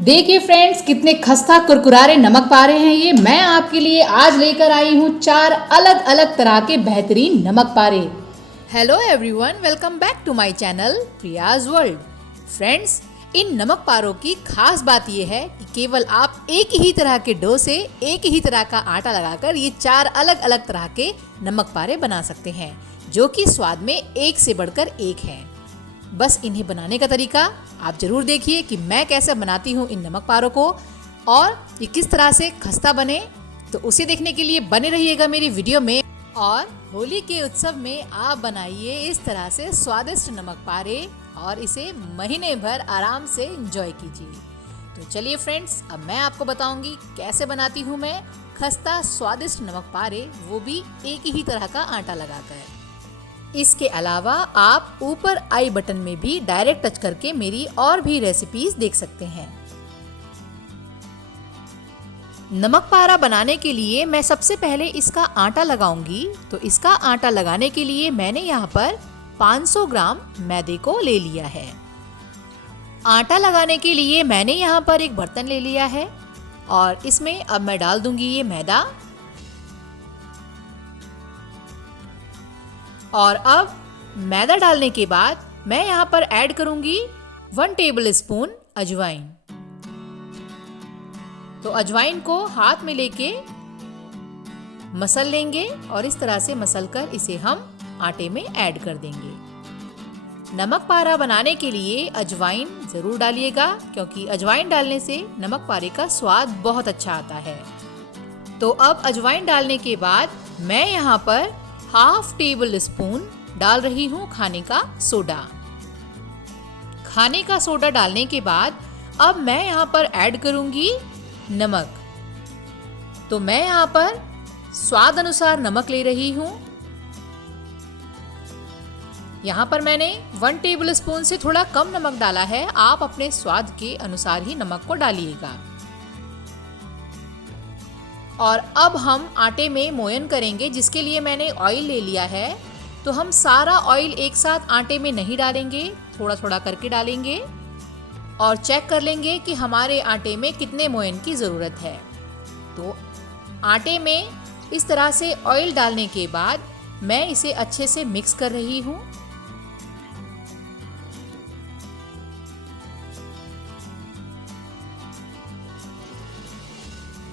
देखिए फ्रेंड्स, कितने खस्ता कुरकुरारे नमक पारे हैं ये। मैं आपके लिए आज लेकर आई हूँ 4 अलग अलग तरह के बेहतरीन नमक पारे। Hello everyone, welcome back to my channel Priya's world. Friends, इन नमक पारों की खास बात यह है कि केवल आप एक ही तरह के डो से एक ही तरह का आटा लगाकर ये 4 अलग अलग तरह के नमक पारे बना सकते हैं, जो कि स्वाद में एक से बढ़कर एक है। बस इन्हें बनाने का तरीका आप जरूर देखिए कि मैं कैसे बनाती हूँ इन नमक पारों को, और ये किस तरह से खस्ता बने। तो उसे देखने के लिए बने रहिएगा मेरी वीडियो में। और होली के उत्सव में आप बनाइए इस तरह से स्वादिष्ट नमक पारे और इसे महीने भर आराम से एंजॉय कीजिए। तो चलिए फ्रेंड्स, अब मैं आपको बताऊंगी कैसे बनाती हूँ मैं खस्ता स्वादिष्ट नमक पारे, वो भी एक ही तरह का आटा लगाकर। इसके अलावा आप ऊपर आई बटन में भी डायरेक्ट टच करके मेरी और भी रेसिपीज देख सकते हैं। नमक पारा बनाने के लिए मैं सबसे पहले इसका आटा लगाऊंगी। तो इसका आटा लगाने के लिए मैंने यहाँ पर 500 ग्राम मैदे को ले लिया है। आटा लगाने के लिए मैंने यहाँ पर एक बर्तन ले लिया है और इसमें अब मैं डाल दूंगी ये मैदा। और अब मैदा डालने के बाद मैं यहाँ पर ऐड करूंगी 1 टेबल स्पून अजवाइन। तो अजवाइन को हाथ में लेके मसल लेंगे और इस तरह से मसल कर इसे हम आटे में ऐड कर देंगे। नमक पारा बनाने के लिए अजवाइन जरूर डालिएगा, क्योंकि अजवाइन डालने से नमक पारे का स्वाद बहुत अच्छा आता है। तो अब अजवाइन डालने के बाद मैं यहाँ पर हाफ टेबल स्पून डाल रही हूँ खाने का सोडा। खाने का सोडा डालने के बाद अब मैं यहाँ पर ऐड करूंगी नमक। तो मैं यहाँ पर स्वाद अनुसार नमक ले रही हूँ। यहाँ पर मैंने 1 टेबल स्पून से थोड़ा कम नमक डाला है। आप अपने स्वाद के अनुसार ही नमक को डालिएगा। और अब हम आटे में मोयन करेंगे, जिसके लिए मैंने ऑयल ले लिया है। तो हम सारा ऑयल एक साथ आटे में नहीं डालेंगे, थोड़ा थोड़ा करके डालेंगे और चेक कर लेंगे कि हमारे आटे में कितने मोयन की ज़रूरत है। तो आटे में इस तरह से ऑयल डालने के बाद मैं इसे अच्छे से मिक्स कर रही हूँ।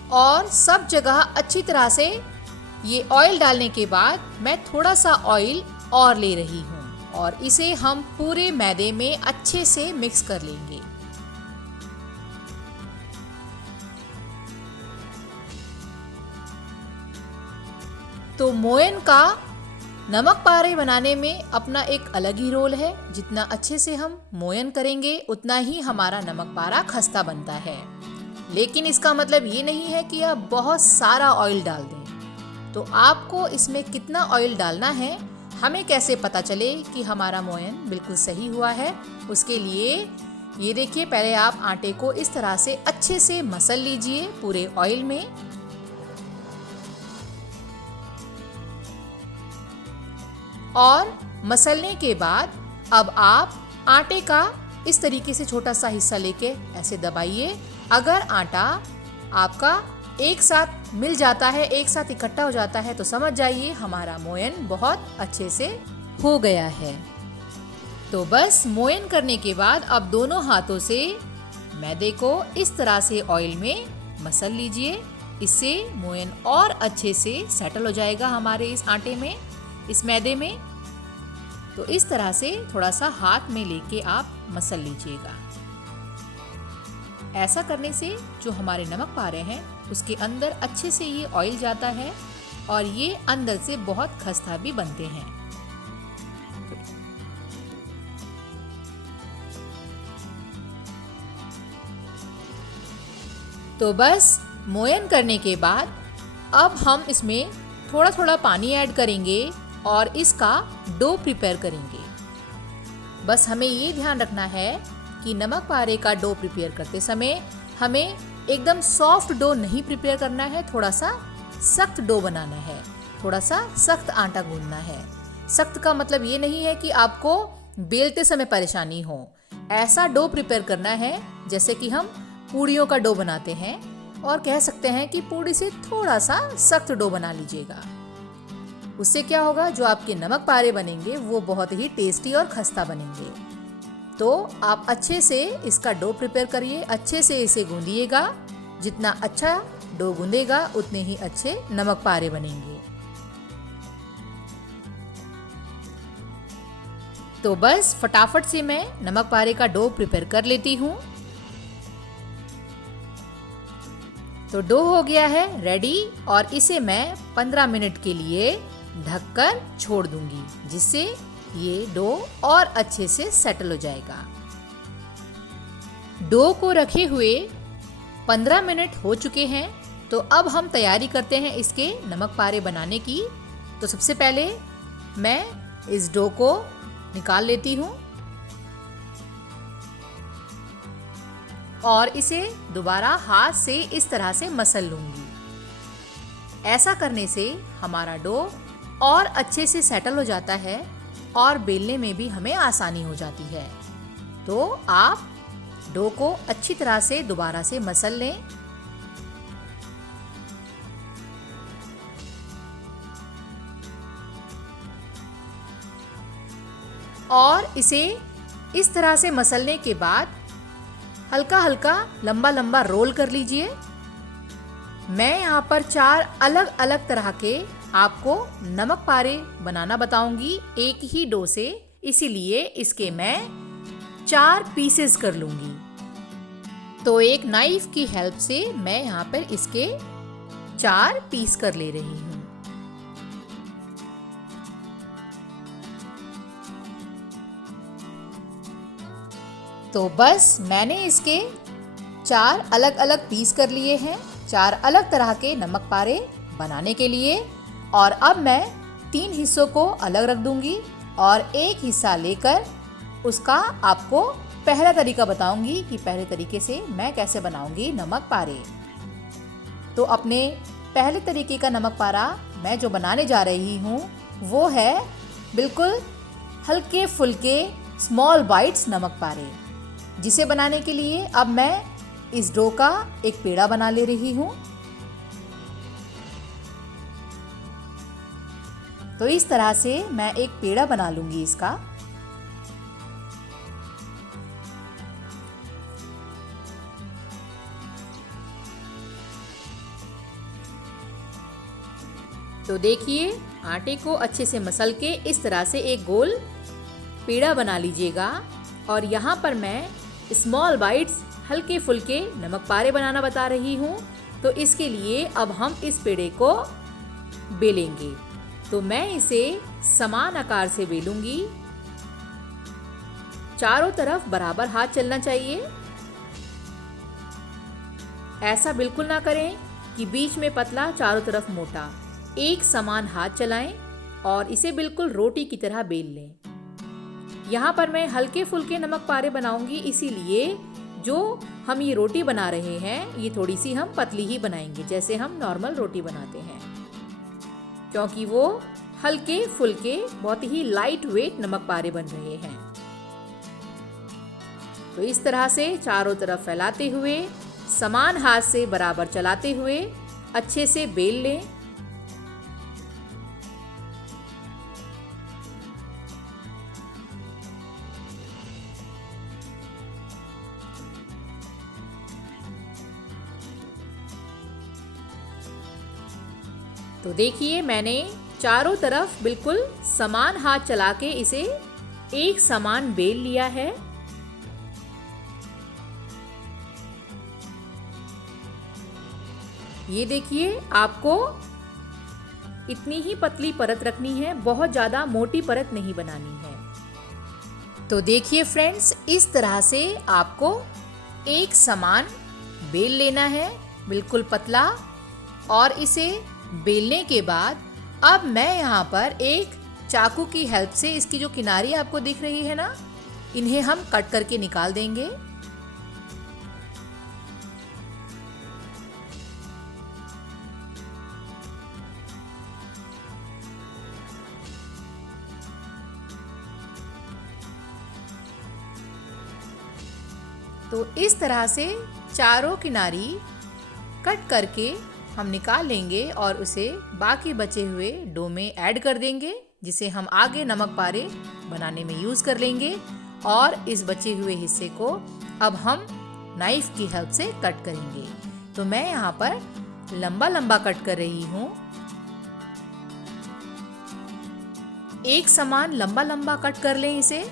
और सब जगह अच्छी तरह से ये ऑयल डालने के बाद मैं थोड़ा सा ऑयल और ले रही हूँ और इसे हम पूरे मैदे में अच्छे से मिक्स कर लेंगे। तो मोयन का नमक पारे बनाने में अपना एक अलग ही रोल है। जितना अच्छे से हम मोयन करेंगे उतना ही हमारा नमक पारा खस्ता बनता है। लेकिन इसका मतलब ये नहीं है कि आप बहुत सारा ऑयल डाल दें। तो आपको इसमें कितना ऑयल डालना है, हमें कैसे पता चले कि हमारा मोयन बिल्कुल सही हुआ है, उसके लिए ये देखिए, पहले आप आटे को इस तरह से अच्छे से मसल लीजिए पूरे ऑयल में। और मसलने के बाद अब आप आटे का इस तरीके से छोटा सा हिस्सा लेके ऐसे दबाइए। अगर आटा आपका एक साथ मिल जाता है, एक साथ इकट्ठा हो जाता है, तो समझ जाइए हमारा मोयन बहुत अच्छे से हो गया है। तो बस मोयन करने के बाद अब दोनों हाथों से मैदे को इस तरह से ऑयल में मसल लीजिए। इससे मोयन और अच्छे से सेटल हो जाएगा हमारे इस आटे में, इस मैदे में। तो इस तरह से थोड़ा सा हाथ में लेके आप मसल लीजिएगा। ऐसा करने से जो हमारे नमक पारे हैं उसके अंदर अच्छे से ये ऑयल जाता है और ये अंदर से बहुत खस्ता भी बनते हैं। तो बस मोयन करने के बाद अब हम इसमें थोड़ा थोड़ा पानी ऐड करेंगे और इसका डो प्रिपेयर करेंगे। बस हमें ये ध्यान रखना है कि नमक पारे का डो प्रिपेयर करते समय हमें एकदम सॉफ्ट डो नहीं प्रिपेयर करना है, थोड़ा सा सख्त डो बनाना है, थोड़ा सा सख्त आटा गूंदना है। सख्त का मतलब ये नहीं है कि आपको बेलते समय परेशानी हो। ऐसा डो प्रिपेयर करना है जैसे कि हम पूड़ियों का डो बनाते हैं, और कह सकते हैं कि पूड़ी से थोड़ा सा सख्त डो बना लीजिएगा। उससे क्या होगा, जो आपके नमक पारे बनेंगे वो बहुत ही टेस्टी और खस्ता बनेंगे। तो आप अच्छे से इसका डो प्रिपेयर करिए, अच्छे से इसे गूंदिएगा। जितना अच्छा डो गूंदेगा उतने ही अच्छे नमक पारे बनेंगे। तो बस फटाफट से मैं नमक पारे का डो प्रिपेयर कर लेती हूँ। तो डो हो गया है रेडी, और इसे मैं 15 मिनट के लिए ढककर छोड़ दूंगी, जिससे ये डो और अच्छे से सेटल हो जाएगा। डो को रखे हुए 15 मिनट हो चुके हैं। तो अब हम तैयारी करते हैं इसके नमक पारे बनाने की। तो सबसे पहले मैं इस डो को निकाल लेती हूँ और इसे दोबारा हाथ से इस तरह से मसल लूंगी। ऐसा करने से हमारा डो और अच्छे से सेटल हो जाता है और बेलने में भी हमें आसानी हो जाती है। तो आप डो को अच्छी तरह से दोबारा से मसल लें। और इसे इस तरह से मसलने के बाद हल्का हल्का लंबा लंबा रोल कर लीजिए। मैं यहाँ पर 4 अलग अलग तरह के आपको नमक पारे बनाना बताऊंगी एक ही डो से, इसीलिए इसके मैं 4 पीसेस कर लूंगी। तो एक नाइफ की हेल्प से मैं यहाँ पर इसके 4 पीस कर ले रही हूँ। तो बस मैंने इसके 4 अलग अलग पीस कर लिए हैं, 4 अलग तरह के नमक पारे बनाने के लिए। और अब मैं 3 हिस्सों को अलग रख दूंगी और एक हिस्सा लेकर उसका आपको पहला तरीका बताऊंगी कि पहले तरीके से मैं कैसे बनाऊंगी नमक पारे। तो अपने पहले तरीके का नमक पारा मैं जो बनाने जा रही हूँ वो है बिल्कुल हल्के फुल्के स्मॉल बाइट्स नमक पारे, जिसे बनाने के लिए अब मैं इस डो का एक पेड़ा बना ले रही हूँ। तो इस तरह से मैं एक पेड़ा बना लूंगी इसका। तो देखिए, आटे को अच्छे से मसल के इस तरह से एक गोल पेड़ा बना लीजिएगा। और यहाँ पर मैं स्मॉल बाइट्स हल्के फुल्के नमक पारे बनाना बता रही हूँ। तो इसके लिए अब हम इस पेड़े को बेलेंगे। तो मैं इसे समान आकार से बेलूंगी। चारों तरफ बराबर हाथ चलना चाहिए। ऐसा बिल्कुल ना करें कि बीच में पतला चारों तरफ मोटा। एक समान हाथ चलाएं और इसे बिल्कुल रोटी की तरह बेल लें। यहाँ पर मैं हल्के फुल्के नमक पारे बनाऊंगी, इसीलिए जो हम ये रोटी बना रहे हैं ये थोड़ी सी हम पतली ही बनाएंगे, जैसे हम नॉर्मल रोटी बनाते हैं, क्योंकि वो हल्के फुल्के बहुत ही लाइट वेट नमक पारे बन रहे हैं। तो इस तरह से चारों तरफ फैलाते हुए समान हाथ से बराबर चलाते हुए अच्छे से बेल लें। तो देखिए, मैंने चारों तरफ बिल्कुल समान हाथ चला के इसे एक समान बेल लिया है। ये देखिए, आपको इतनी ही पतली परत रखनी है, बहुत ज़्यादा मोटी परत नहीं बनानी है। तो देखिए फ्रेंड्स, इस तरह से आपको एक समान बेल लेना है, बिल्कुल पतला। और इसे बेलने के बाद अब मैं यहाँ पर एक चाकू की हेल्प से इसकी जो किनारी आपको दिख रही है ना, इन्हें हम कट करके निकाल देंगे। तो इस तरह से चारों किनारी कट करके हम निकाल लेंगे और उसे बाकी बचे हुए डो में ऐड कर देंगे, जिसे हम आगे नमक पारे बनाने में यूज़ कर लेंगे। और इस बचे हुए हिस्से को अब हम नाइफ की हेल्प से कट करेंगे। तो मैं यहाँ पर लंबा लंबा कट कर रही हूँ। एक समान लंबा लंबा कट कर लें इसे।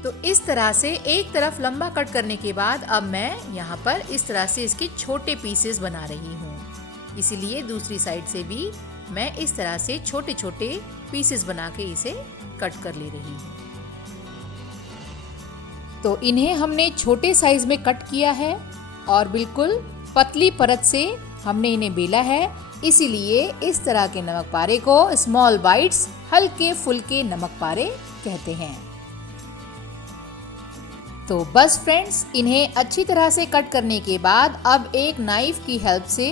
तो इस तरह से एक तरफ लंबा कट करने के बाद अब मैं यहाँ पर इस तरह से इसके छोटे पीसेस बना रही हूँ। इसीलिए दूसरी साइड से भी मैं इस तरह से छोटे छोटे पीसेस बना के इसे कट कर ले रही हूँ। तो इन्हें हमने छोटे साइज में कट किया है और बिल्कुल पतली परत से हमने इन्हें बेला है। इसीलिए इस तरह के नमक पारे को स्मॉल बाइट्स, हल्के फुल्के नमक पारे कहते हैं। तो बस फ्रेंड्स, इन्हें अच्छी तरह से कट करने के बाद अब एक नाइफ की हेल्प से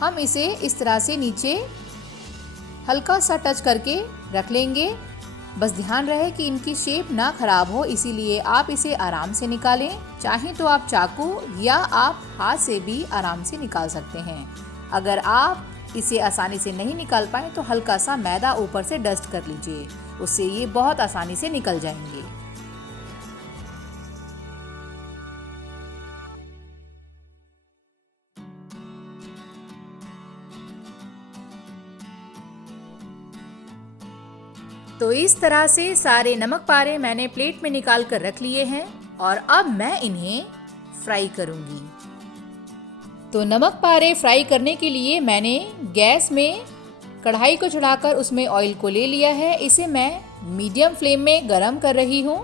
हम इसे इस तरह से नीचे हल्का सा टच करके रख लेंगे। बस ध्यान रहे कि इनकी शेप ना खराब हो, इसीलिए आप इसे आराम से निकालें। चाहें तो आप चाकू या आप हाथ से भी आराम से निकाल सकते हैं। अगर आप इसे आसानी से नहीं निकाल पाए तो हल्का सा मैदा ऊपर से डस्ट कर लीजिए, उससे ये बहुत आसानी से निकल जाएंगे। तो इस तरह से सारे नमक पारे मैंने प्लेट में निकाल कर रख लिए हैं और अब मैं इन्हें फ्राई करूंगी। तो नमक पारे फ्राई करने के लिए मैंने गैस में कढ़ाई को चढ़ाकर उसमें ऑयल को ले लिया है। इसे मैं मीडियम फ्लेम में गरम कर रही हूँ।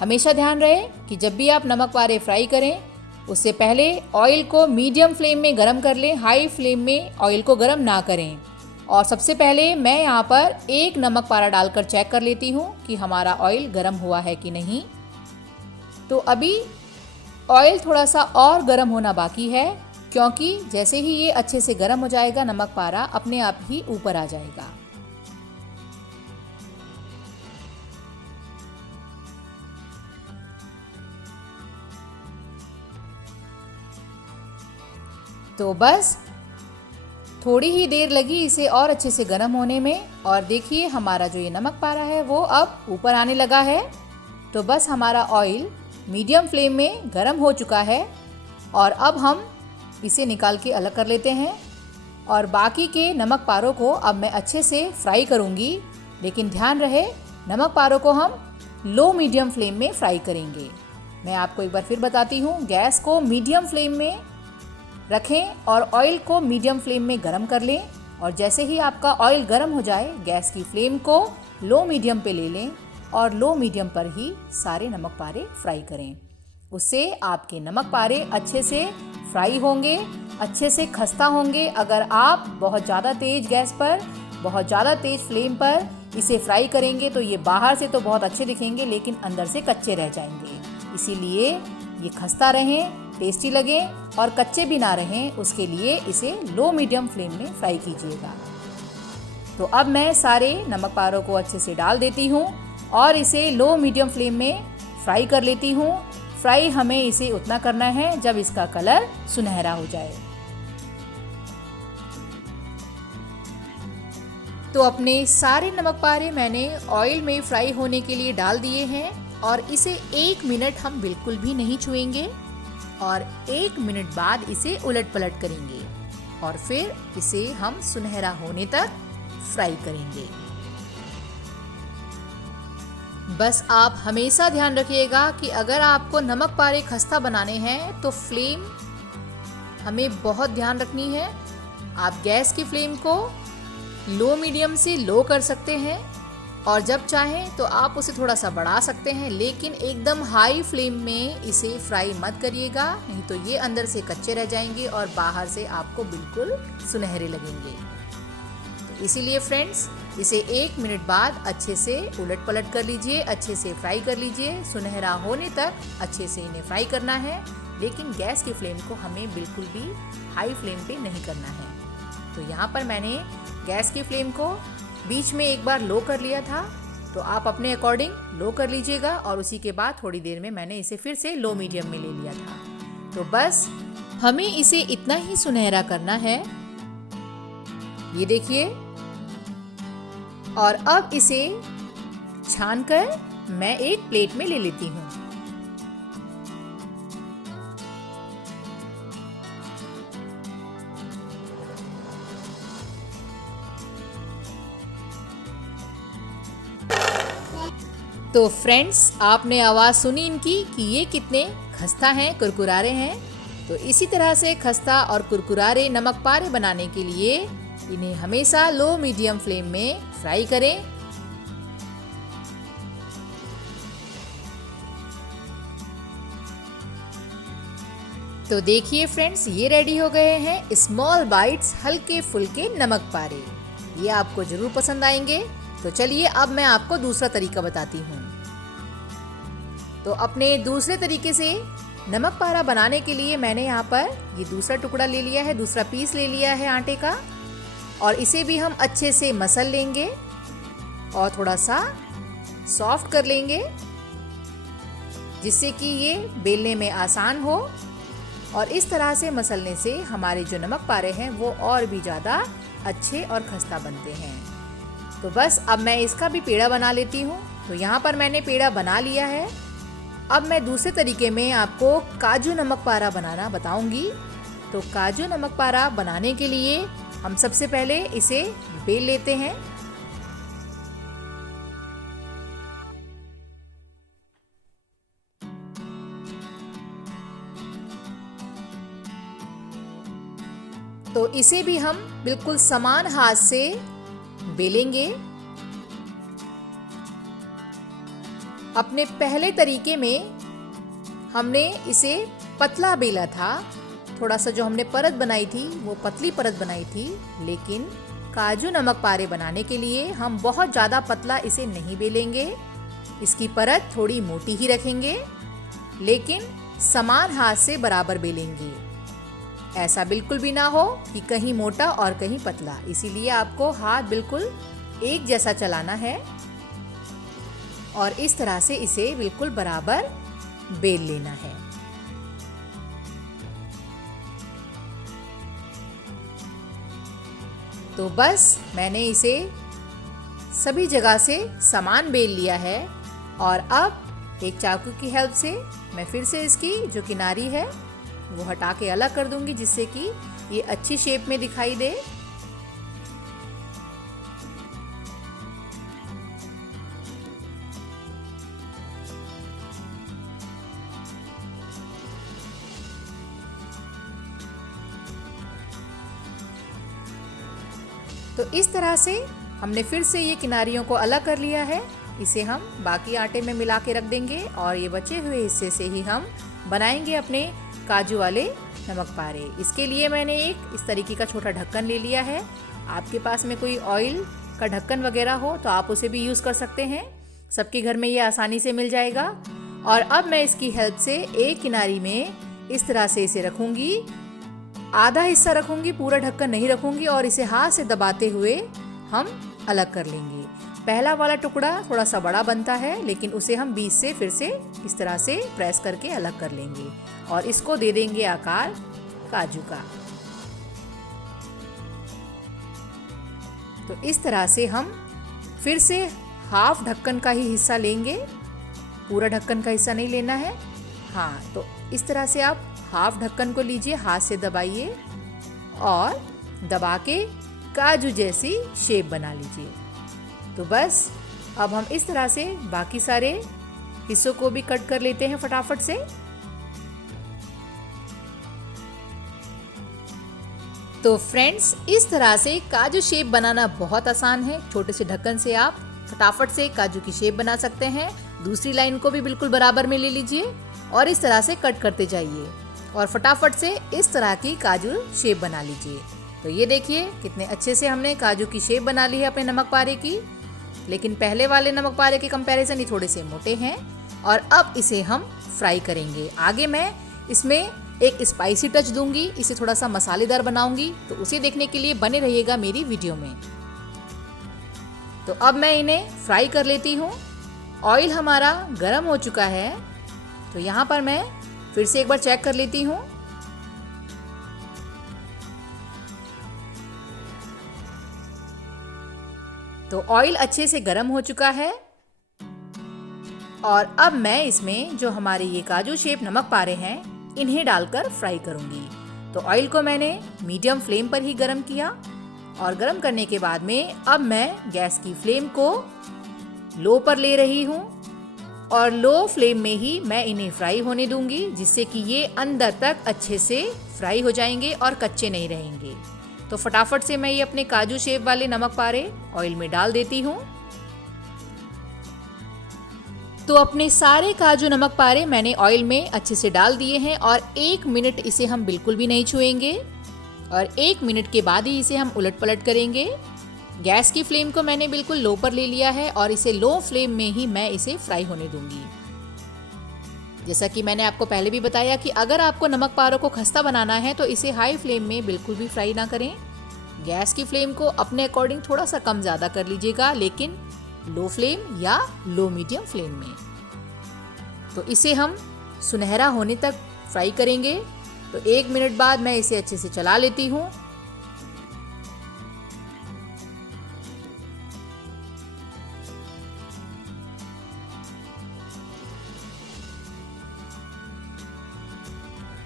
हमेशा ध्यान रहे कि जब भी आप नमक पारे फ्राई करें उससे पहले ऑयल को मीडियम फ्लेम में गरम कर लें, हाई फ्लेम में ऑयल को गरम ना करें। और सबसे पहले मैं यहाँ पर एक नमक पारा डालकर चेक कर लेती हूँ कि हमारा ऑयल गर्म हुआ है कि नहीं। तो अभी ऑयल थोड़ा सा और गर्म होना बाकी है, क्योंकि जैसे ही ये अच्छे से गर्म हो जाएगा नमक पारा अपने आप ही ऊपर आ जाएगा। तो बस थोड़ी ही देर लगी इसे और अच्छे से गर्म होने में, और देखिए हमारा जो ये नमक पारा है वो अब ऊपर आने लगा है। तो बस हमारा ऑयल मीडियम फ्लेम में गर्म हो चुका है और अब हम इसे निकाल के अलग कर लेते हैं। और बाकी के नमक पारों को अब मैं अच्छे से फ्राई करूँगी, लेकिन ध्यान रहे नमक पारों को हम लो मीडियम फ्लेम में फ्राई करेंगे। मैं आपको एक बार फिर बताती हूँ, गैस को मीडियम फ्लेम में रखें और ऑयल को मीडियम फ्लेम में गरम कर लें। और जैसे ही आपका ऑयल गरम हो जाए गैस की फ्लेम को लो मीडियम पे ले लें और लो मीडियम पर ही सारे नमक पारे फ्राई करें। उससे आपके नमक पारे अच्छे से फ्राई होंगे, अच्छे से खस्ता होंगे। अगर आप बहुत ज़्यादा तेज़ गैस पर, बहुत ज़्यादा तेज़ फ्लेम पर इसे फ्राई करेंगे तो ये बाहर से तो बहुत अच्छे दिखेंगे लेकिन अंदर से कच्चे रह जाएंगे। इसीलिए ये खस्ता रहें, टेस्टी लगें और कच्चे भी ना रहें, उसके लिए इसे लो मीडियम फ्लेम में फ्राई कीजिएगा। तो अब मैं सारे नमक पारों को अच्छे से डाल देती हूँ और इसे लो मीडियम फ्लेम में फ्राई कर लेती हूँ। फ्राई हमें इसे उतना करना है जब इसका कलर सुनहरा हो जाए। तो अपने सारे नमक पारे मैंने ऑयल में फ्राई होने के लिए डाल दिए हैं और इसे 1 मिनट हम बिल्कुल भी नहीं छुएंगे और 1 मिनट बाद इसे उलट पलट करेंगे और फिर इसे हम सुनहरा होने तक फ्राई करेंगे। बस आप हमेशा ध्यान रखिएगा कि अगर आपको नमक पारे खस्ता बनाने हैं तो फ्लेम हमें बहुत ध्यान रखनी है। आप गैस की फ्लेम को लो मीडियम से लो कर सकते हैं और जब चाहें तो आप उसे थोड़ा सा बढ़ा सकते हैं, लेकिन एकदम हाई फ्लेम में इसे फ्राई मत करिएगा, नहीं तो ये अंदर से कच्चे रह जाएंगे और बाहर से आपको बिल्कुल सुनहरे लगेंगे। तो इसीलिए फ्रेंड्स, इसे 1 मिनट बाद अच्छे से उलट पलट कर लीजिए, अच्छे से फ्राई कर लीजिए। सुनहरा होने तक अच्छे से इन्हें फ्राई करना है, लेकिन गैस की फ्लेम को हमें बिल्कुल भी हाई फ्लेम पे नहीं करना है। तो यहाँ पर मैंने गैस की फ्लेम को बीच में एक बार लो कर लिया था, तो आप अपने अकॉर्डिंग लो कर लीजिएगा। और उसी के बाद थोड़ी देर में मैंने इसे फिर से लो मीडियम में ले लिया था। तो बस हमें इसे इतना ही सुनहरा करना है, ये देखिए। और अब इसे छानकर मैं एक प्लेट में ले लेती हूँ। तो फ्रेंड्स, आपने आवाज़ सुनी इनकी कि ये कितने खस्ता हैं, कुरकुरारे हैं। तो इसी तरह से खस्ता और कुरकुरारे नमक पारे बनाने के लिए इन्हें हमेशा लो मीडियम फ्लेम में फ्राई करें। तो देखिए फ्रेंड्स, ये रेडी हो गए हैं स्मॉल बाइट्स हल्के फुल्के नमक पारे। ये आपको जरूर पसंद आएंगे। तो चलिए अब मैं आपको दूसरा तरीका बताती हूँ। तो अपने दूसरे तरीके से नमक पारा बनाने के लिए मैंने यहाँ पर ये दूसरा टुकड़ा ले लिया है, दूसरा पीस ले लिया है आटे का। और इसे भी हम अच्छे से मसल लेंगे और थोड़ा सा सॉफ्ट कर लेंगे, जिससे कि ये बेलने में आसान हो। और इस तरह से मसलने से हमारे जो नमक पारे हैं वो और भी ज़्यादा अच्छे और खस्ता बनते हैं। तो बस अब मैं इसका भी पेड़ा बना लेती हूँ। तो यहाँ पर मैंने पेड़ा बना लिया है। अब मैं दूसरे तरीके में आपको काजू नमक पारा बनाना बताऊंगी। तो काजू नमक पारा बनाने के लिए हम सबसे पहले इसे बेल लेते हैं। तो इसे भी हम बिल्कुल समान हाथ से बेलेंगे। अपने पहले तरीके में हमने इसे पतला बेला था, थोड़ा सा जो हमने परत बनाई थी वो पतली परत बनाई थी। लेकिन काजू नमक पारे बनाने के लिए हम बहुत ज़्यादा पतला इसे नहीं बेलेंगे, इसकी परत थोड़ी मोटी ही रखेंगे, लेकिन समान हाथ से बराबर बेलेंगे। ऐसा बिल्कुल भी ना हो कि कहीं मोटा और कहीं पतला, इसीलिए आपको हाथ बिल्कुल एक जैसा चलाना है और इस तरह से इसे बिल्कुल बराबर बेल लेना है। तो बस मैंने इसे सभी जगह से समान बेल लिया है। और अब एक चाकू की हेल्प से मैं फिर से इसकी जो किनारी है वो हटा के अलग कर दूंगी, जिससे कि ये अच्छी शेप में दिखाई दे। तो इस तरह से हमने फिर से ये किनारियों को अलग कर लिया है। इसे हम बाकी आटे में मिला के रख देंगे और ये बचे हुए हिस्से से ही हम बनाएंगे अपने काजू वाले नमक पारे। इसके लिए मैंने एक इस तरीके का छोटा ढक्कन ले लिया है। आपके पास में कोई ऑयल का ढक्कन वगैरह हो तो आप उसे भी यूज़ कर सकते हैं, सबके घर में ये आसानी से मिल जाएगा। और अब मैं इसकी हेल्प से एक किनारी में इस तरह से इसे रखूँगी, आधा हिस्सा रखूँगी, पूरा ढक्कन नहीं रखूँगी, और इसे हाथ से दबाते हुए हम अलग कर लेंगे। पहला वाला टुकड़ा थोड़ा सा बड़ा बनता है, लेकिन उसे हम बीच से फिर से इस तरह से प्रेस करके अलग कर लेंगे और इसको दे देंगे आकार काजू का। तो इस तरह से हम फिर से हाफ ढक्कन का ही हिस्सा लेंगे, पूरा ढक्कन का हिस्सा नहीं लेना है। हाँ, तो इस तरह से आप हाफ ढक्कन को लीजिए, हाथ से दबाइए और दबा के काजू जैसी शेप बना लीजिए। तो बस अब हम इस तरह से बाकी सारे हिस्सों को भी कट कर लेते हैं फटाफट से। तो फ्रेंड्स, इस तरह से काजू शेप बनाना बहुत आसान है। छोटे से ढक्कन से आप फटाफट से काजू की शेप बना सकते हैं। दूसरी लाइन को भी बिल्कुल बराबर में ले लीजिए और इस तरह से कट करते जाइए और फटाफट से इस तरह की काजू शेप बना लीजिए। तो ये देखिए कितने अच्छे से हमने काजू की शेप बना ली है अपने नमक पारे की। लेकिन पहले वाले नमक पारे के कंपैरिजन ये थोड़े से मोटे हैं। और अब इसे हम फ्राई करेंगे। आगे मैं इसमें एक स्पाइसी टच दूंगी, इसे थोड़ा सा मसालेदार बनाऊंगी, तो उसे देखने के लिए बने रहिएगा मेरी वीडियो में। तो अब मैं इन्हें फ्राई कर लेती हूँ। ऑयल हमारा गर्म हो चुका है, तो यहाँ पर मैं फिर से एक बार चेक कर लेती हूँ। तो ऑयल अच्छे से गर्म हो चुका है और अब मैं इसमें जो हमारे ये काजू शेप नमक पारे हैं इन्हें डालकर फ्राई करूंगी। तो ऑयल को मैंने मीडियम फ्लेम पर ही गर्म किया और गर्म करने के बाद में अब मैं गैस की फ्लेम को लो पर ले रही हूँ और लो फ्लेम में ही मैं इन्हें फ्राई होने दूंगी, जिससे कि ये अंदर तक अच्छे से फ्राई हो जाएंगे और कच्चे नहीं रहेंगे। तो फटाफट से मैं ये अपने काजू शेप वाले नमक पारे ऑयल में डाल देती हूँ। तो अपने सारे काजू नमक पारे मैंने ऑयल में अच्छे से डाल दिए हैं और 1 मिनट इसे हम बिल्कुल भी नहीं छुएंगे और 1 मिनट के बाद ही इसे हम उलट पलट करेंगे। गैस की फ्लेम को मैंने बिल्कुल लो पर ले लिया है और इसे लो फ्लेम में ही मैं इसे फ्राई होने दूंगी। जैसा कि मैंने आपको पहले भी बताया कि अगर आपको नमक पारों को खस्ता बनाना है तो इसे हाई फ्लेम में बिल्कुल भी फ्राई ना करें। गैस की फ्लेम को अपने अकॉर्डिंग थोड़ा सा कम ज़्यादा कर लीजिएगा, लेकिन लो फ्लेम या लो मीडियम फ्लेम में। तो इसे हम सुनहरा होने तक फ्राई करेंगे। तो 1 मिनट बाद मैं इसे अच्छे से चला लेती हूँ।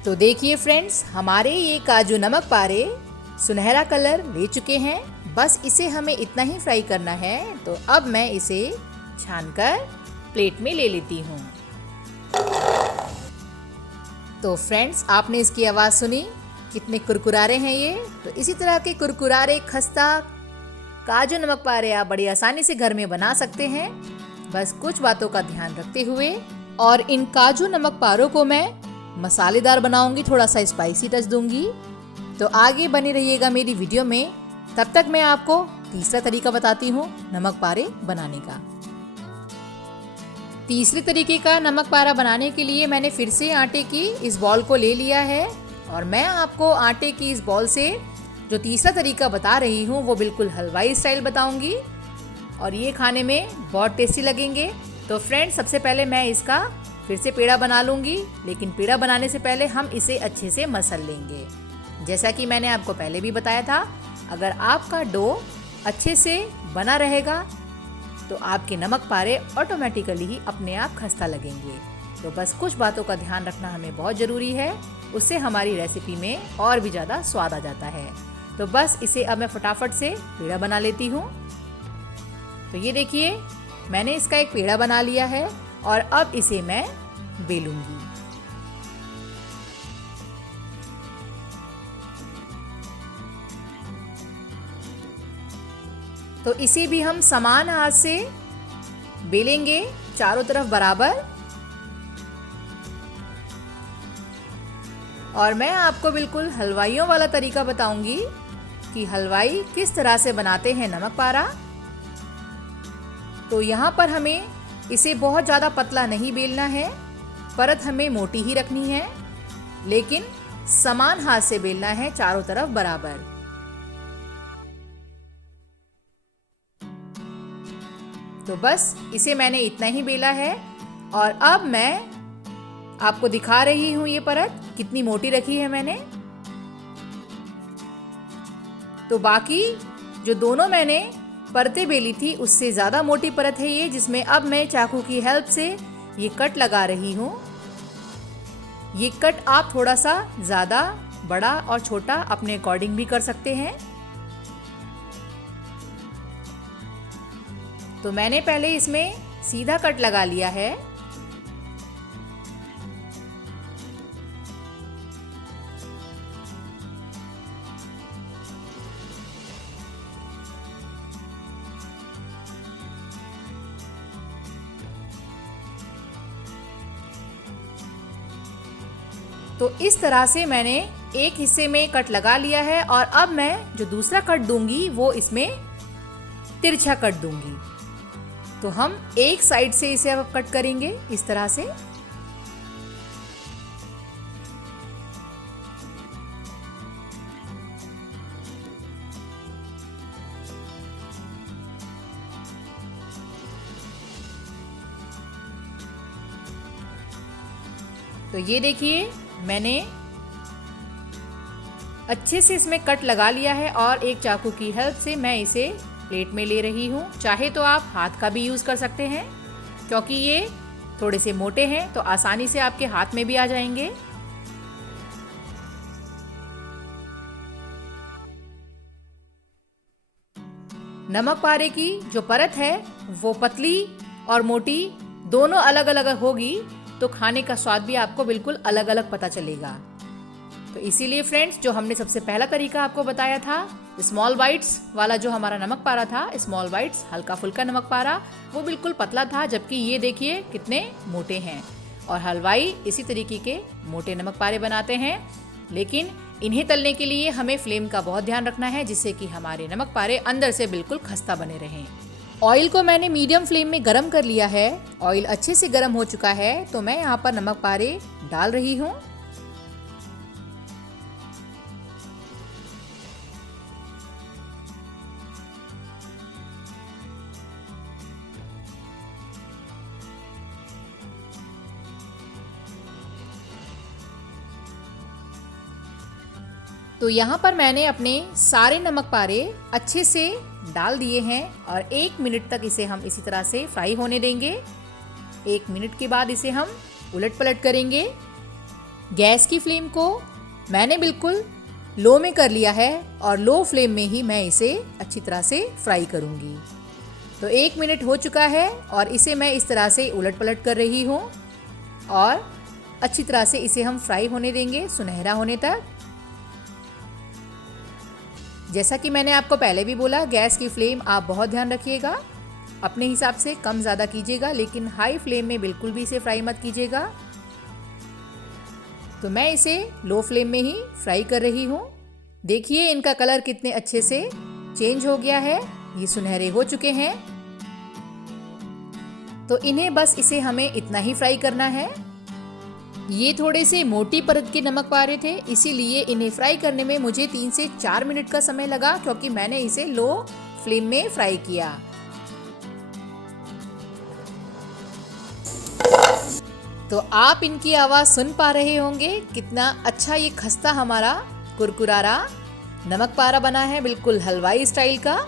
तो देखिए फ्रेंड्स, हमारे ये काजू नमक पारे सुनहरा कलर ले चुके हैं। बस इसे हमें इतना ही फ्राई करना है। तो अब मैं इसे छानकर प्लेट में ले लेती हूँ। तो फ्रेंड्स, आपने इसकी आवाज़ सुनी, कितने कुरकुरारे हैं ये। तो इसी तरह के कुरकुरारे खस्ता काजू नमक पारे आप बड़ी आसानी से घर में बना सकते हैं, बस कुछ बातों का ध्यान रखते हुए। और इन काजू नमक पारों को मैं मसालेदार बनाऊंगी, थोड़ा सा स्पाइसी टच दूंगी। तो आगे बने रहिएगा मेरी वीडियो में। तब तक मैं आपको तीसरा तरीका बताती हूँ नमक पारे बनाने का। तीसरे तरीके का नमक पारा बनाने के लिए मैंने फिर से आटे की इस बॉल को ले लिया है और मैं आपको आटे की इस बॉल से जो तीसरा तरीका बता रही हूँ वो बिल्कुल हलवाई स्टाइल बताऊंगी और ये खाने में बहुत टेस्टी लगेंगे। तो फ्रेंड्स, सबसे पहले मैं इसका फिर से पेड़ा बना लूँगी, लेकिन पेड़ा बनाने से पहले हम इसे अच्छे से मसल लेंगे। जैसा कि मैंने आपको पहले भी बताया था, अगर आपका डो अच्छे से बना रहेगा तो आपके नमक पारे ऑटोमेटिकली ही अपने आप खस्ता लगेंगे। तो बस कुछ बातों का ध्यान रखना हमें बहुत ज़रूरी है, उससे हमारी रेसिपी में और भी ज़्यादा स्वाद आ जाता है। तो बस इसे अब मैं फटाफट से पेड़ा बना लेती हूँ। तो ये देखिए, मैंने इसका एक पेड़ा बना लिया है और अब इसे मैं बेलूंगी। तो इसे भी हम समान हाथ से बेलेंगे, चारों तरफ बराबर। और मैं आपको बिल्कुल हलवाइयों वाला तरीका बताऊंगी कि हलवाई किस तरह से बनाते हैं नमक पारा। तो यहाँ पर हमें इसे बहुत ज़्यादा पतला नहीं बेलना है, परत हमें मोटी ही रखनी है, लेकिन समान हाथ से बेलना है, चारों तरफ बराबर। तो बस इसे मैंने इतना ही बेला है और अब मैं आपको दिखा रही हूँ ये परत कितनी मोटी रखी है मैंने। तो बाकी जो दोनों मैंने परतें बेली थी उससे ज़्यादा मोटी परत है ये, जिसमें अब मैं चाकू की हेल्प से ये कट लगा रही हूँ। ये कट आप थोड़ा सा ज़्यादा, बड़ा और छोटा अपने अकॉर्डिंग भी कर सकते हैं। तो मैंने पहले इसमें सीधा कट लगा लिया है। तो इस तरह से मैंने एक हिस्से में कट लगा लिया है और अब मैं जो दूसरा कट दूंगी वो इसमें तिरछा कट दूंगी। तो हम एक साइड से इसे अब कट करेंगे इस तरह से। तो ये देखिए मैंने अच्छे से इसमें कट लगा लिया है और एक चाकू की हेल्प से मैं इसे प्लेट में ले रही हूँ। चाहे तो आप हाथ का भी यूज़ कर सकते हैं, क्योंकि ये थोड़े से मोटे हैं तो आसानी से आपके हाथ में भी आ जाएंगे। नमक पारे की जो परत है वो पतली और मोटी दोनों अलग अलग होगी, तो खाने का स्वाद भी आपको बिल्कुल अलग अलग पता चलेगा। तो इसीलिए फ्रेंड्स, जो हमने सबसे पहला तरीका आपको बताया था स्मॉल बाइट्स वाला, जो हमारा नमक पारा था, स्मॉल बाइट्स हल्का फुल्का नमक पारा, वो बिल्कुल पतला था, जबकि ये देखिए कितने मोटे हैं। और हलवाई इसी तरीके के मोटे नमक पारे बनाते हैं, लेकिन इन्हें तलने के लिए हमें फ्लेम का बहुत ध्यान रखना है, जिससे कि हमारे नमक पारे अंदर से बिल्कुल खस्ता बने रहें। ऑयल को मैंने मीडियम फ्लेम में गरम कर लिया है। ऑयल अच्छे से गरम हो चुका है, तो मैं यहाँ पर नमक पारे डाल रही हूँ। तो यहाँ पर मैंने अपने सारे नमक पारे अच्छे से डाल दिए हैं और 1 मिनट तक इसे हम इसी तरह से फ्राई होने देंगे। 1 मिनट के बाद इसे हम उलट पलट करेंगे। गैस की फ्लेम को मैंने बिल्कुल लो में कर लिया है और लो फ्लेम में ही मैं इसे अच्छी तरह से फ्राई करूँगी। तो 1 मिनट हो चुका है और इसे मैं इस तरह से उलट पलट कर रही हूँ और अच्छी तरह से इसे हम फ्राई होने देंगे, सुनहरा होने तक। जैसा कि मैंने आपको पहले भी बोला, गैस की फ्लेम आप बहुत ध्यान रखिएगा, अपने हिसाब से कम ज़्यादा कीजिएगा, लेकिन हाई फ्लेम में बिल्कुल भी इसे फ्राई मत कीजिएगा। तो मैं इसे लो फ्लेम में ही फ्राई कर रही हूँ। देखिए इनका कलर कितने अच्छे से चेंज हो गया है, ये सुनहरे हो चुके हैं। तो इन्हें बस इसे हमें इतना ही फ्राई करना है। ये थोड़े से मोटी परत के नमक पारे थे, इसीलिए इन्हें फ्राई करने में मुझे 3 से 4 मिनट का समय लगा, क्योंकि मैंने इसे लो फ्लेम में फ्राई किया। तो आप इनकी आवाज़ सुन पा रहे होंगे, कितना अच्छा ये खस्ता हमारा कुरकुरारा नमक पारा बना है, बिल्कुल हलवाई स्टाइल का।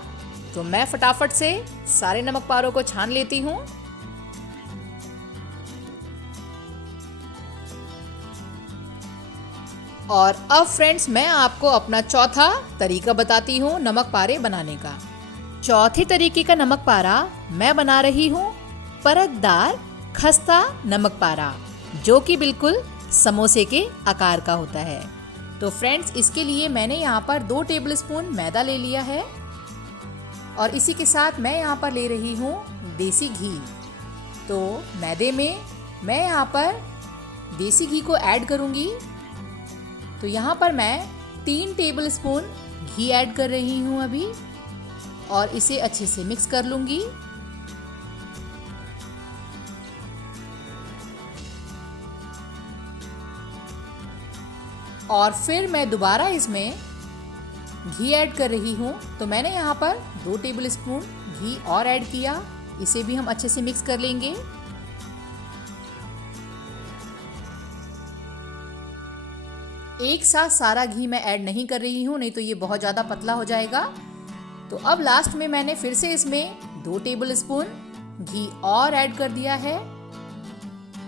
तो मैं फटाफट से सारे नमक पारों को छान लेती हूँ। और अब फ्रेंड्स, मैं आपको अपना चौथा तरीका बताती हूँ नमक पारे बनाने का। चौथे तरीके का नमक पारा मैं बना रही हूँ परतदार खस्ता नमक पारा, जो कि बिल्कुल समोसे के आकार का होता है। तो फ्रेंड्स, इसके लिए मैंने यहाँ पर 2 टेबलस्पून मैदा ले लिया है और इसी के साथ मैं यहाँ पर ले रही हूँ देसी घी। तो मैदे में मैं यहाँ पर देसी घी को ऐड करूँगी। तो यहाँ पर मैं 3 टेबलस्पून घी ऐड कर रही हूँ अभी, और इसे अच्छे से मिक्स कर लूँगी। और फिर मैं दोबारा इसमें घी ऐड कर रही हूँ। तो मैंने यहाँ पर 2 टेबलस्पून घी और ऐड किया, इसे भी हम अच्छे से मिक्स कर लेंगे। एक साथ सारा घी मैं ऐड नहीं कर रही हूँ, नहीं तो ये बहुत ज़्यादा पतला हो जाएगा। तो अब लास्ट में मैंने फिर से इसमें 2 टेबलस्पून घी और ऐड कर दिया है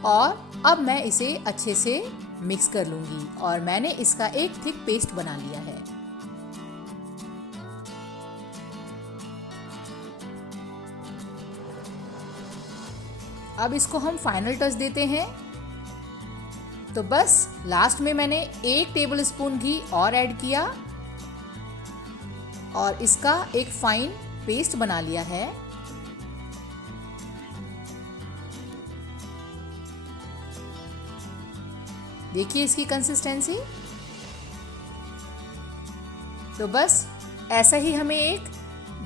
और अब मैं इसे अच्छे से मिक्स कर लूँगी और मैंने इसका एक थिक पेस्ट बना लिया है। अब इसको हम फाइनल टच देते हैं। तो बस लास्ट में मैंने 1 टेबलस्पून घी और ऐड किया और इसका एक फाइन पेस्ट बना लिया है। देखिए इसकी कंसिस्टेंसी। तो बस ऐसा ही हमें एक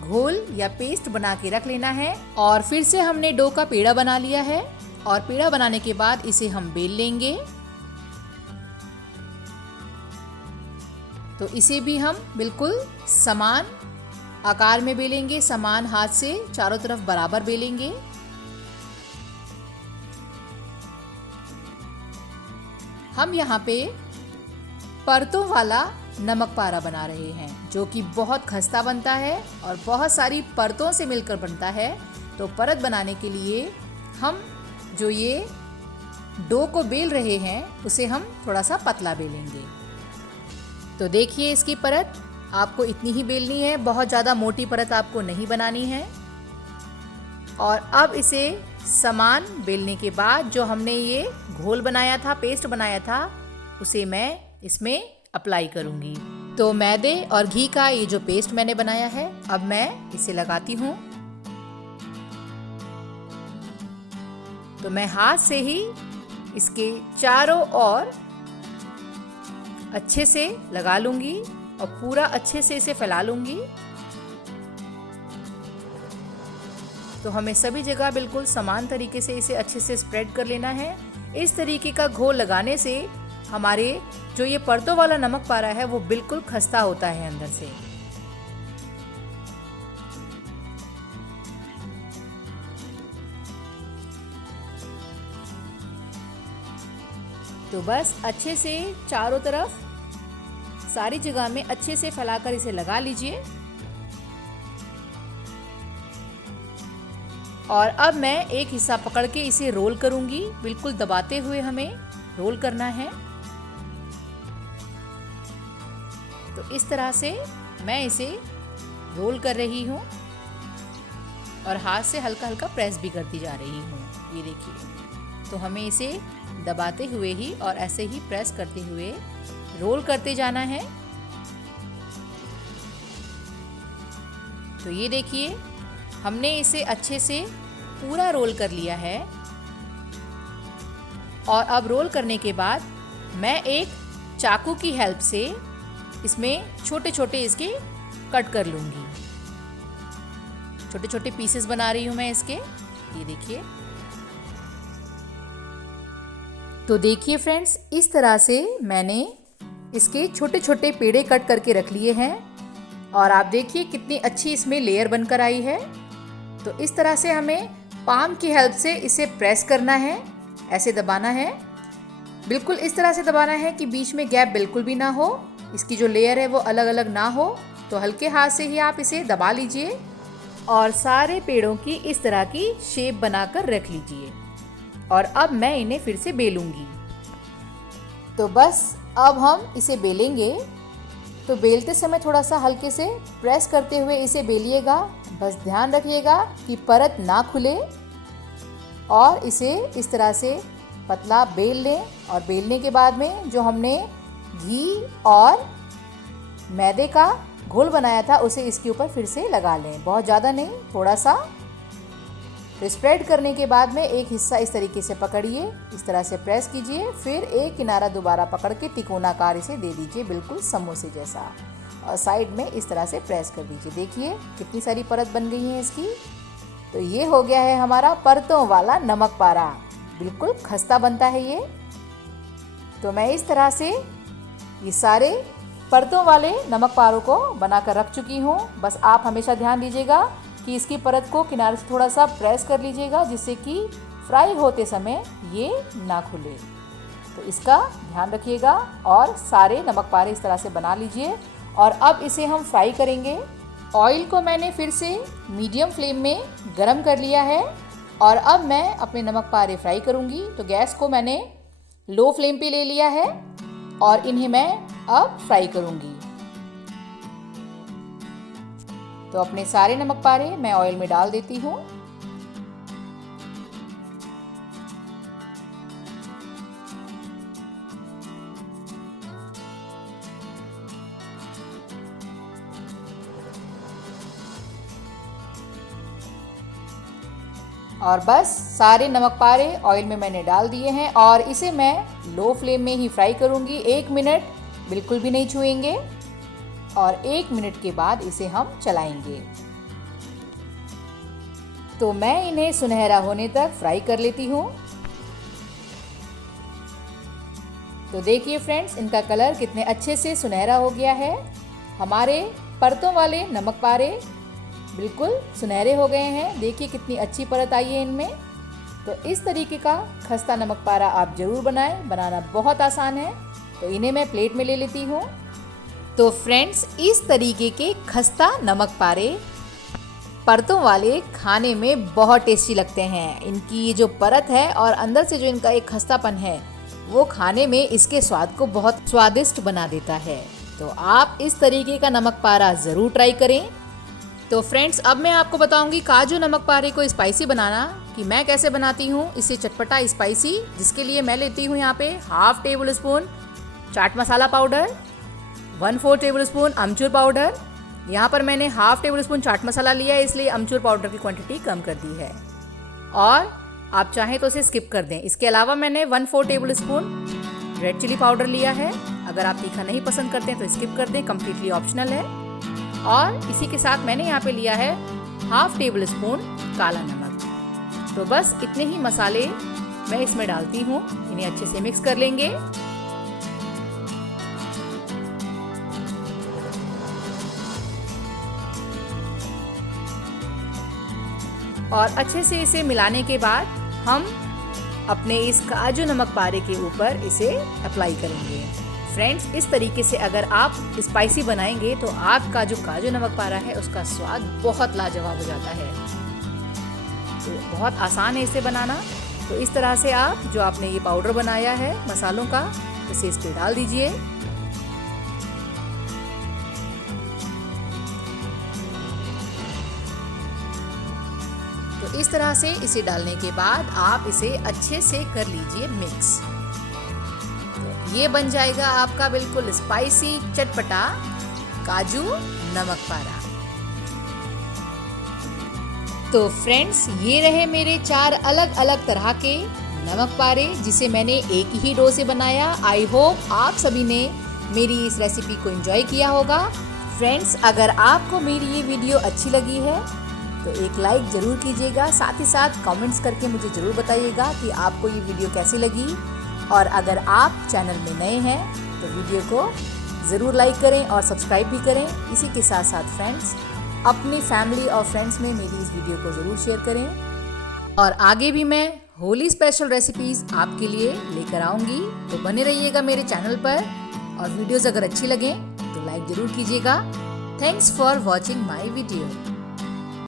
घोल या पेस्ट बना के रख लेना है। और फिर से हमने डो का पेड़ा बना लिया है और पेड़ा बनाने के बाद इसे हम बेल लेंगे। तो इसे भी हम बिल्कुल समान आकार में बेलेंगे, समान हाथ से चारों तरफ बराबर बेलेंगे। हम यहाँ पे परतों वाला नमक पारा बना रहे हैं, जो कि बहुत खस्ता बनता है और बहुत सारी परतों से मिलकर बनता है। तो परत बनाने के लिए हम जो ये डो को बेल रहे हैं उसे हम थोड़ा सा पतला बेलेंगे। तो देखिए इसकी परत आपको इतनी ही बेलनी है, बहुत ज़्यादा मोटी परत आपको नहीं बनानी है। और अब इसे समान बेलने के बाद जो हमने ये घोल बनाया था, पेस्ट बनाया था, उसे मैं इसमें अप्लाई करूँगी। तो मैदे और घी का ये जो पेस्ट मैंने बनाया है, अब मैं इसे लगाती हूँ। तो मैं हाथ से ही इसके चारों ओर अच्छे से लगा लूँगी और पूरा अच्छे से इसे फैला लूँगी। तो हमें सभी जगह बिल्कुल समान तरीके से इसे अच्छे से स्प्रेड कर लेना है। इस तरीके का घोल लगाने से हमारे जो ये परतों वाला नमक पारा है वो बिल्कुल खस्ता होता है अंदर से। तो बस अच्छे से चारों तरफ सारी जगह में अच्छे से फैलाकर इसे लगा लीजिए। और अब मैं एक हिस्सा पकड़ के इसे रोल करूंगी, बिल्कुल दबाते हुए हमें रोल करना है। तो इस तरह से मैं इसे रोल कर रही हूँ और हाथ से हल्का हल्का प्रेस भी करती जा रही हूँ। ये देखिए, तो हमें इसे दबाते हुए ही और ऐसे ही प्रेस करते हुए रोल करते जाना है। तो ये देखिए, हमने इसे अच्छे से पूरा रोल कर लिया है। और अब रोल करने के बाद मैं एक चाकू की हेल्प से इसमें छोटे छोटे इसके कट कर लूँगी। छोटे छोटे पीसेस बना रही हूँ मैं इसके, ये देखिए। तो देखिए फ्रेंड्स, इस तरह से मैंने इसके छोटे छोटे पेड़े कट करके रख लिए हैं और आप देखिए कितनी अच्छी इसमें लेयर बनकर आई है। तो इस तरह से हमें पाम की हेल्प से इसे प्रेस करना है, ऐसे दबाना है, बिल्कुल इस तरह से दबाना है कि बीच में गैप बिल्कुल भी ना हो, इसकी जो लेयर है वो अलग अलग ना हो। तो हल्के हाथ से ही आप इसे दबा लीजिए और सारे पेड़ों की इस तरह की शेप बनाकर रख लीजिए। और अब मैं इन्हें फिर से बेलूंगी। तो बस अब हम इसे बेलेंगे। तो बेलते समय थोड़ा सा हल्के से प्रेस करते हुए इसे बेलिएगा। बस ध्यान रखिएगा कि परत ना खुले और इसे इस तरह से पतला बेल लें। और बेलने के बाद में जो हमने घी और मैदे का घोल बनाया था उसे इसके ऊपर फिर से लगा लें, बहुत ज़्यादा नहीं, थोड़ा सा। तो स्प्रेड करने के बाद में एक हिस्सा इस तरीके से पकड़िए, इस तरह से प्रेस कीजिए, फिर एक किनारा दोबारा पकड़ के तिकोनाकार इसे दे दीजिए, बिल्कुल समोसे जैसा, और साइड में इस तरह से प्रेस कर दीजिए। देखिए कितनी सारी परत बन गई है इसकी। तो ये हो गया है हमारा परतों वाला नमक पारा, बिल्कुल खस्ता बनता है ये। तो मैं इस तरह से ये सारे परतों वाले नमक पारों को बनाकर रख चुकी हूँ। बस आप हमेशा ध्यान दीजिएगा कि इसकी परत को किनारे से थोड़ा सा प्रेस कर लीजिएगा, जिससे कि फ्राई होते समय ये ना खुले। तो इसका ध्यान रखिएगा और सारे नमक पारे इस तरह से बना लीजिए। और अब इसे हम फ्राई करेंगे। ऑयल को मैंने फिर से मीडियम फ्लेम में गरम कर लिया है और अब मैं अपने नमक पारे फ्राई करूँगी। तो गैस को मैंने लो फ्लेम पे ले लिया है और इन्हें मैं अब फ्राई करूँगी। तो अपने सारे नमक पारे मैं ऑयल में डाल देती हूँ। और बस सारे नमक पारे ऑयल में मैंने डाल दिए हैं और इसे मैं लो फ्लेम में ही फ्राई करूँगी। 1 मिनट बिल्कुल भी नहीं छूएंगे। और 1 मिनट के बाद इसे हम चलाएंगे। तो मैं इन्हें सुनहरा होने तक फ्राई कर लेती हूँ। तो देखिए फ्रेंड्स, इनका कलर कितने अच्छे से सुनहरा हो गया है। हमारे परतों वाले नमक पारे बिल्कुल सुनहरे हो गए हैं। देखिए कितनी अच्छी परत आई है इनमें। तो इस तरीके का खस्ता नमक पारा आप ज़रूर बनाएं, बनाना बहुत आसान है। तो इन्हें मैं प्लेट में ले लेती हूँ। तो फ्रेंड्स, इस तरीके के खस्ता नमक पारे परतों वाले खाने में बहुत टेस्टी लगते हैं। इनकी जो परत है और अंदर से जो इनका एक खस्तापन है वो खाने में इसके स्वाद को बहुत स्वादिष्ट बना देता है। तो आप इस तरीके का नमक पारा ज़रूर ट्राई करें। तो फ्रेंड्स, अब मैं आपको बताऊंगी काजू नमक पारे को स्पाइसी बनाना कि मैं कैसे बनाती हूँ इसे चटपटा स्पाइसी। जिसके लिए मैं लेती हूँ यहाँ पे 1/2 table spoon chaat masala powder, 1/4 table spoon अमचूर पाउडर। यहाँ पर मैंने 1/2 टेबल स्पून चाट मसाला लिया है, इसलिए अमचूर पाउडर की क्वांटिटी कम कर दी है। और आप चाहें तो इसे स्किप कर दें। इसके अलावा मैंने 1/4 tablespoon red chilli powder लिया है। अगर आप तीखा नहीं पसंद करते हैं तो स्किप कर दें, कम्प्लीटली ऑप्शनल है। और इसी के साथ मैंने यहाँ पे लिया है 1/2 टेबल स्पून काला नमक। तो बस इतने ही मसाले मैं इसमें डालती हूँ, इन्हें अच्छे से मिक्स कर लेंगे। और अच्छे से इसे मिलाने के बाद हम अपने इस काजू नमक पारे के ऊपर इसे अप्लाई करेंगे। फ्रेंड्स, इस तरीके से अगर आप स्पाइसी बनाएंगे तो आपका जो काजू नमक पारा है उसका स्वाद बहुत लाजवाब हो जाता है। तो बहुत आसान है इसे बनाना। तो इस तरह से आप जो आपने ये पाउडर बनाया है मसालों का, इसे इस पे डाल दीजिए। तो इस तरह से इसे डालने के बाद आप इसे अच्छे से कर लीजिए मिक्स। तो ये बन जाएगा आपका बिल्कुल स्पाइसी चटपटा काजू नमक पारा। तो फ्रेंड्स, ये रहे मेरे 4 अलग अलग तरह के नमक पारे जिसे मैंने एक ही डो से बनाया। आई होप आप सभी ने मेरी इस रेसिपी को एंजॉय किया होगा। फ्रेंड्स, अगर आपको मेरी ये वीडियो अच्छी लगी है तो एक लाइक ज़रूर कीजिएगा। साथ ही साथ कमेंट्स करके मुझे ज़रूर बताइएगा कि आपको ये वीडियो कैसी लगी। और अगर आप चैनल में नए हैं तो वीडियो को ज़रूर लाइक करें और सब्सक्राइब भी करें। इसी के साथ साथ फ्रेंड्स, अपनी फैमिली और फ्रेंड्स में मेरी इस वीडियो को ज़रूर शेयर करें। और आगे भी मैं होली स्पेशल रेसिपीज़ आपके लिए लेकर आऊँगी। तो बने रहिएगा मेरे चैनल पर। और वीडियोज़ अगर अच्छी लगें तो लाइक ज़रूर कीजिएगा। Thanks for watching my video.